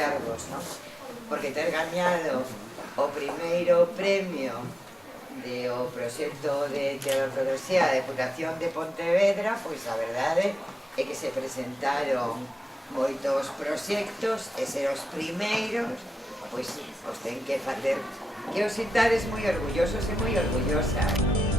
felicitarvos, non? Porque ter gañado o primeiro premio do proxecto de teodontoloxía da Deputación de Pontevedra, pois a verdade é que se presentaron moitos proxectos e ser os primeiros, pois os ten que facer que os sintades moi orgullosos e moi orgullosas.